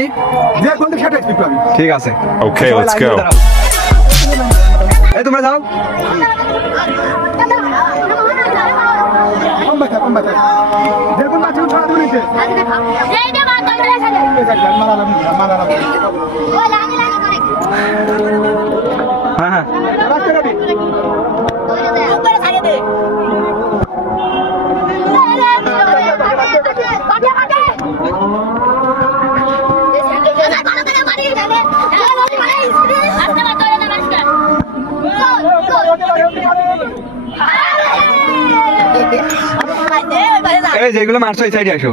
কি? যে কোন সেটা স্পিড পাবি। ঠিক আছে। ওকে, লেটস গো। এই তোমরা যাও। কম বাতা। যে কোন বাচ্চা ছড়া দিবি নিতে। এইটা মাথা ধরে আছে। মারালাম। ওই লাগি করে। হ্যাঁ রাস্তা রেডি। উপরে ছাড়ে দে। এই যেগুলো মারছো এই সাইডে আসো।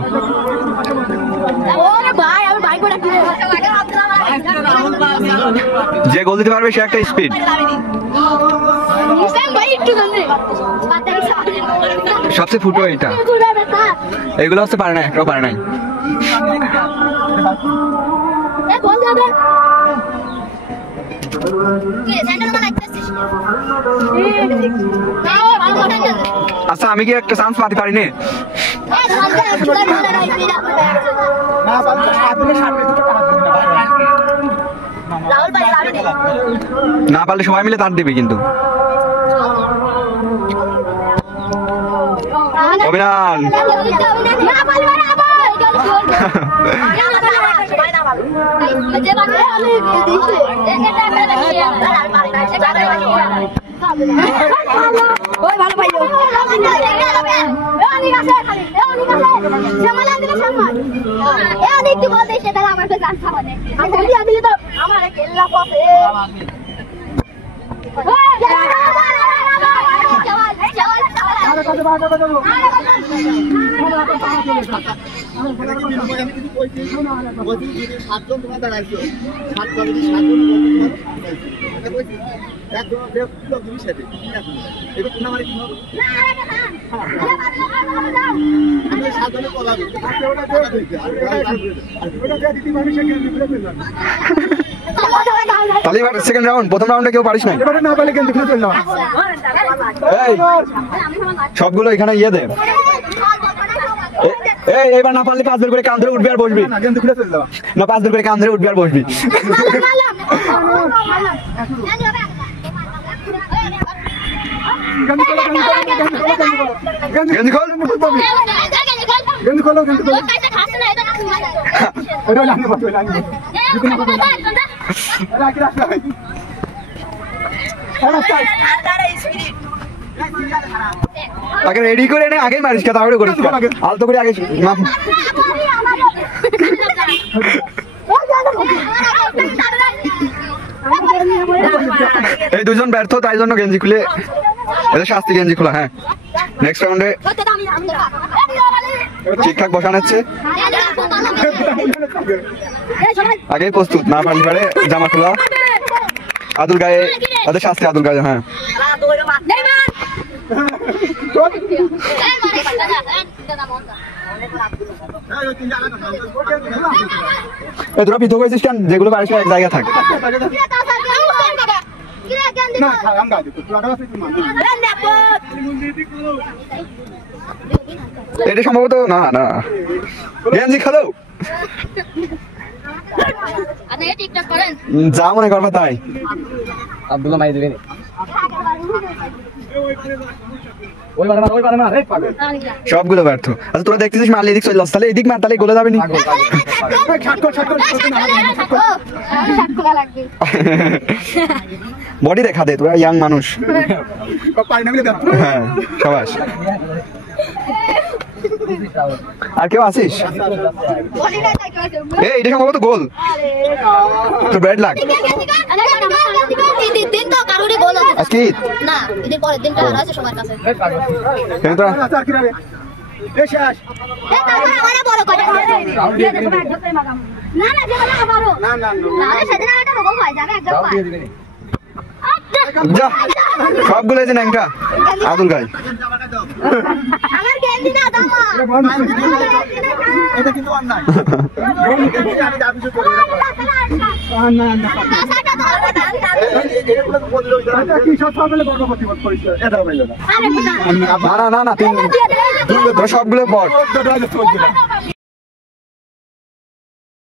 যে গোল দিতে পারবে সে একটা স্পিড। সবচেয়ে ফুটো এটা। এগুলো হচ্ছে পারে না, একটাও পারে নাই। আচ্ছা আমি কি একটা চান্স পাতে পারিনি? না পারলে সবাই মিলে তার দিবে কিন্তু। অভিনান তাহলে এবার সেকেন্ড রাউন্ড। প্রথম রাউন্ডে কেউ পারিস না। এবারে না পারলে কিন্তু খেলে ফেললাম। এই সবগুলো এখানে ইয়ে দে। এই এবার না পারলে 5 বার করে কান ধরে উঠবি আর বসবি। না কিন্তু খেলে ফেললাম। না 5 বার করে কান ধরে উঠবি আর বসবি। গেঞ্জি খোল। গেঞ্জি খোলো। ওটা লাঙ্গি বসবে লাঙ্গি। রাখি। আগে রেডি করে নে, আগে মারিস কে তাহলে করিস। আলতো করে আগে এই দুজন ব্যর্থ, তাই জন্য গেঞ্জি খুলে এটা শাস্তি। গেঞ্জি খোলা। হ্যাঁ নেক্সট রাউন্ডে ঠিকঠাক বসানোচ্ছে। আগে প্রস্তুত। না পারলে জামা খোলা। আদুল গায়ে ওদের শাস্তি। আদুল গায়ে। হ্যাঁ তোরা পৃথক হয়েছিস কেন? যেগুলো পারিস এক জায়গায় থাক। এটা সম্ভবত না না গেঞ্জি খেলো। যা মনে করবা তাই। আব্দুল্লাহ মাই দিবেন। সবগুলো ব্যর্থ। আচ্ছা তোরা দেখতেছিস মারলে এদিক চলে যাস, তাহলে এদিক মার, তাহলে গোলে যাবে নি। বডি দেখা দে, তোরা ইয়াং মানুষ। হ্যাঁ সবাস। আর কেউ আসিস? এটা সম্ভবত গোল। তোর ব্যাড লাগ। আজকে না ঈদের পরের দিনটা আছে সবার কাছে। সবগুলো আছে ন্যাংটা আদুল গাই। না না না, সবগুলো পর